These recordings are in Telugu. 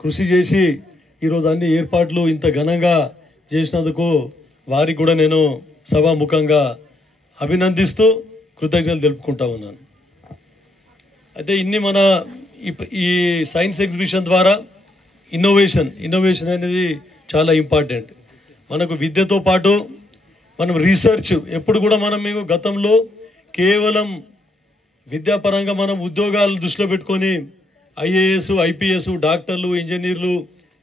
కృషి చేసి ఈరోజు అన్ని ఏర్పాట్లు ఇంత ఘనంగా చేసినందుకు వారికి కూడా నేను సభాముఖంగా అభినందిస్తూ కృతజ్ఞతలు తెలుపుకుంటా ఉన్నాను. అయితే మన ఈ సైన్స్ ఎగ్జిబిషన్ ద్వారా ఇన్నోవేషన్ అనేది చాలా ఇంపార్టెంట్. మనకు విద్యతో పాటు మనం రీసెర్చ్ ఎప్పుడు కూడా మేము గతంలో కేవలం విద్యాపరంగా మనం ఉద్యోగాలు దృష్టిలో పెట్టుకొని ఐఏఎస్, ఐపీఎస్, డాక్టర్లు, ఇంజనీర్లు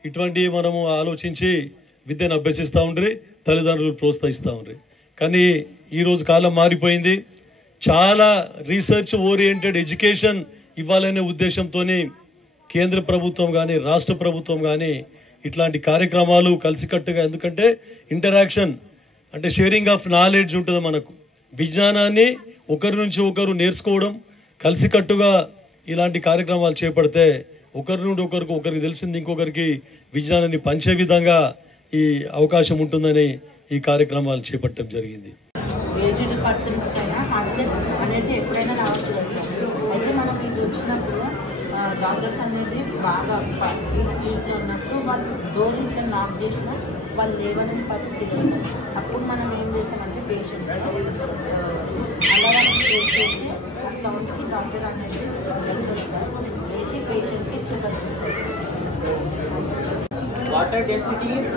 ఇటువంటివి మనము ఆలోచించి విద్యను అభ్యసిస్తూ ఉండ్రి, తల్లిదండ్రులు ప్రోత్సహిస్తూ ఉండ్రి. కానీ ఈరోజు కాలం మారిపోయింది. చాలా రీసెర్చ్ ఓరియంటెడ్ ఎడ్యుకేషన్ ఇవ్వాలనే ఉద్దేశంతో కేంద్ర ప్రభుత్వం కానీ రాష్ట్ర ప్రభుత్వం కానీ ఇట్లాంటి కార్యక్రమాలు కలిసికట్టుగా, ఎందుకంటే ఇంటరాక్షన్ అంటే షేరింగ్ ఆఫ్ నాలెడ్జ్ ఉంటుంది. మనకు విజ్ఞానాన్ని ఒకరి నుంచి ఒకరు నేర్చుకోవడం, కలిసికట్టుగా ఇలాంటి కార్యక్రమాలు చేపడితే ఒకరి నుండి ఒకరికి తెలిసింది ఇంకొకరికి విజ్ఞానాన్ని పంచే విధంగా ఈ అవకాశం ఉంటుందని ఈ కార్యక్రమాలు చేపట్టడం జరిగింది. ఏజ్డ్ పర్సన్స్ కైనా హార్ట్ అటాక్ అనేది ఎప్పుడైనా రావచ్చు కదా సార్. అయితే మనం ఇటు వచ్చినప్పుడు డాక్టర్స్ అనేది బాగా ఫీల్డ్లో ఉన్నప్పుడు వాళ్ళు డోర్ ఇట్లా నాక్ చేసినా వాళ్ళు లేవలేని పరిస్థితి లేదు. అప్పుడు మనం ఏం చేసామంటే పేషెంట్ అలారం ప్లేస్ చేసి ఆ సౌండ్కి డాక్టర్ అనేది లేస్తారు సార్, లేచి పేషెంట్కి చెకప్ చేస్తారు. Water density is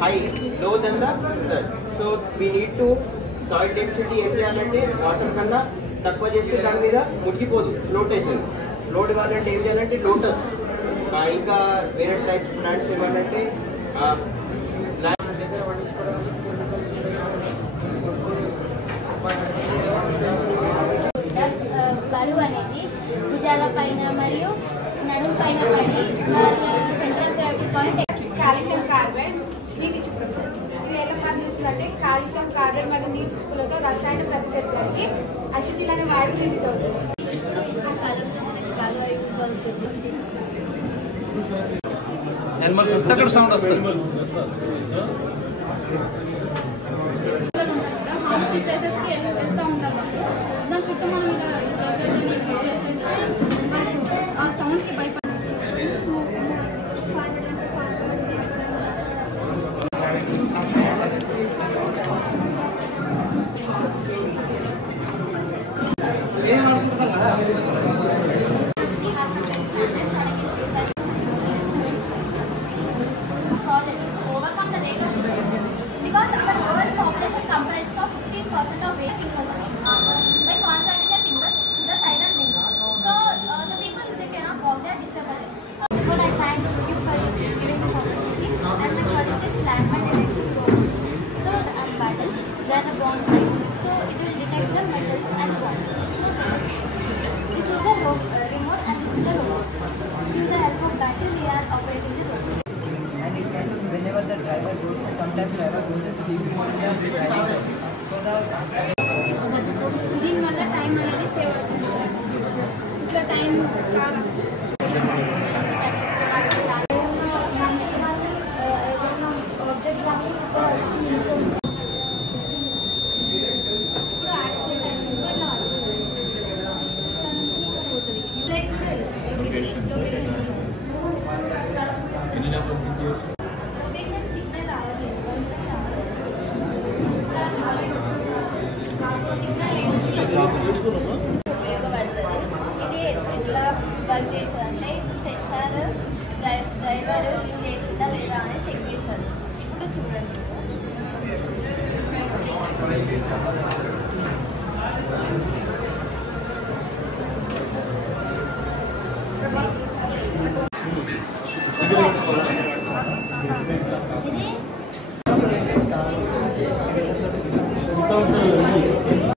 high, low than the blood. So we need to soil density ఏంటి అంటే వాటర్ కన్నా తక్కువ చేస్తే దాని మీద మునిగిపోదు, ఫ్లోట్ అవుతుంది. ఫ్లోట్ కావాలంటే ఏం చేయాలంటే లోటస్ ఇంకా వేరే టైప్స్ ప్లాంట్స్ ఏమంటే బరువు అనేది భుజాల పైన మరియు నడుము పైన పడి central gravity point calcium carbide నీటి చుక్కలు సార్. ఇది ఎలా పనిచేస్తుందంటే కాల్షియం కార్బైడ్ మరియు నీటి చుక్కలతో రసాయన ప్రతిచర్య జరిగి అసిడిటీ అనే వాయువు రిలీజ్ అవుతుంది. యానిమల్స్ వస్తే అక్కడ సౌండ్ వస్తుంది. హార్మ్ఫుల్ ప్లేసెస్కి వెళ్తూ ఉంటారు. దాని చుట్టూ మనం ఆ సౌండ్కి భయపడాలి. Because our world population comprises of 15% of 8 fingers on each arm. By contracting their fingers, the silent rings. So the people they cannot walk, they are disabled. So before I thank you for giving this opportunity, and my calling this landmine detection program. So and buttons, they are the bond side. So it will detect the metals and bonds. So this is the remote and this is the robot. Through the help of battery, we are operating the robot. And it can, whenever the driver goes, sometimes driver goes and sleeping on the driving. So దీని వల్ల టైం అనేది సేవ్ అవుతుంది సార్. ఇట్లా టైం చాలా ఉపయోగపడుతుంది. ఇది ఎట్లా వర్క్ చేస్తుంది అంటే సెన్సార్ డ్రైవర్ లింక్ చేసిందా లేదా అని చెక్ చేస్తారు. ఇప్పుడు చూడండి, ఇది